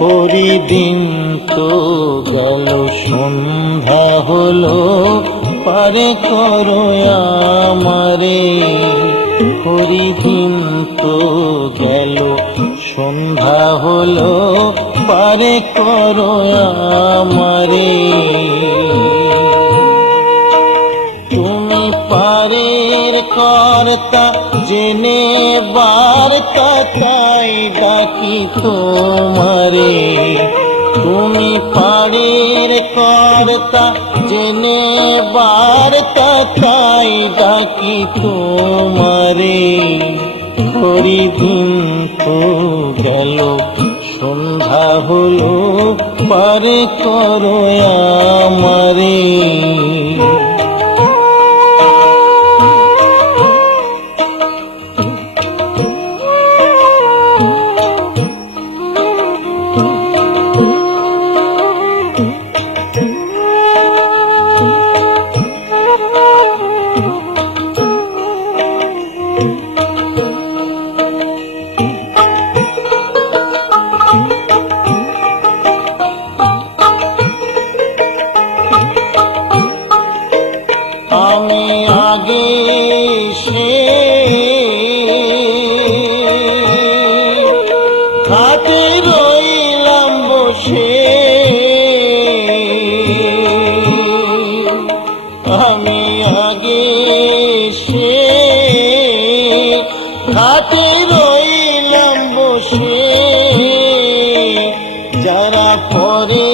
পরিদিন তো গেল, সন্ধ্যা হলো। পারে করো আমারে। পরিদিন তো গেল, সন্ধ্যা হলো। পারে করো আমারে। তুমি পারের কর্তা, জেনে বার্তা তাই তোমারে। তুমি পাড়ের কর্তা, জেনে বার্তা তাই ডাকি তোমারে। হরিদিন তো গেল, সন্ধ্যা হলো, পারে করো আমি আগে সে ঘাটে রইলাম বসে। যারা পরে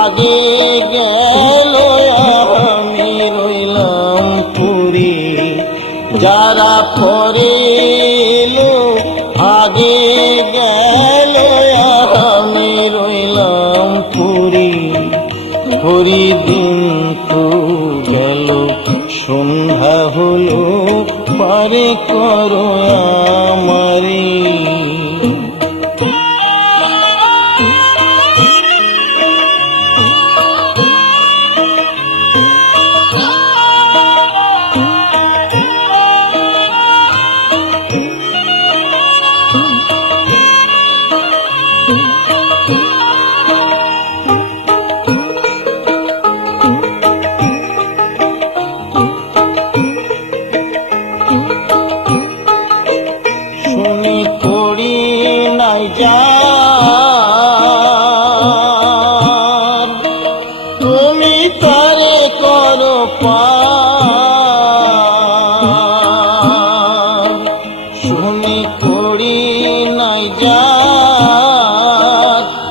আগে গেল আমি রইলাম পুরী। যারা পরে আগে হলো পারে করো নাই যা তুমি তারে করো শুনি করি নাই যা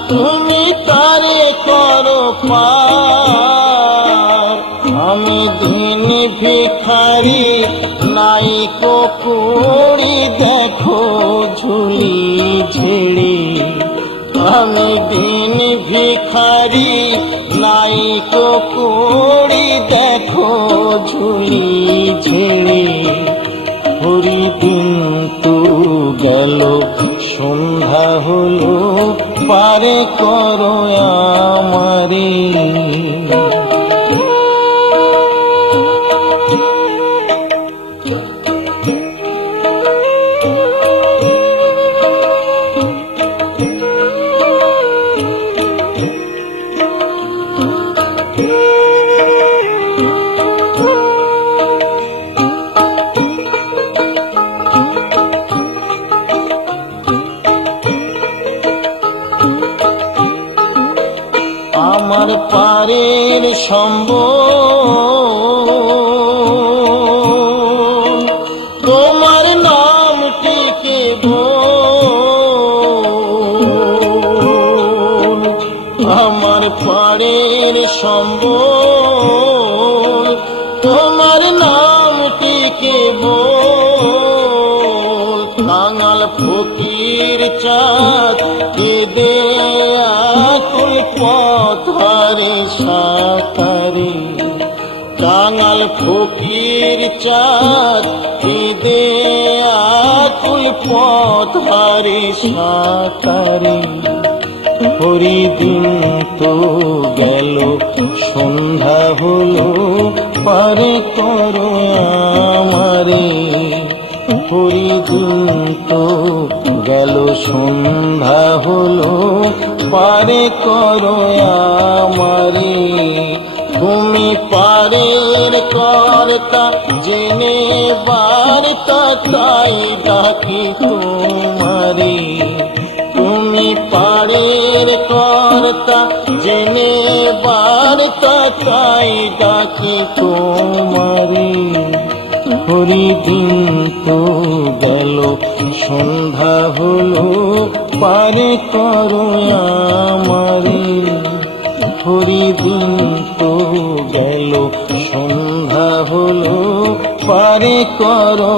তুমি তারে করো পার ঝেড়ে আমি দিন ভিখারি, নাই কুড়ি দেখো ঝুলি ঝেড়ে হরিদিন তো গেল, সন্ধ্যা হলো, পারে করো পারের সম্বল। তোমার নাম টিকে আমার পারের সম্বল। তোমার নাম টিকে বল। কাঙাল ফকির চাঁদ দে আকুল পথারে সাঁতারে কাঙাল ফকির চাঁদ দে আকুল পথারে সাঁতারে। হরিদিন তো গেল, সন্ধ্যা হলো, পারে করো আমারে। হরিদিন তো গেল গেল, সন্ধ্যা হলো পারে করো আমারে। তুমি পারের কর্তা, জেনে বার্তা তাই ডাকি তোমারে। তুমি পারের কর্তা, জেনে বার্তা তাই ডাকি তোমারে। হরি দিন তো গেল, সন্ধ্যা হলো পারে করো আমারে। হরি দিন তো গেল সন্ধ্যা হলো। পারে করো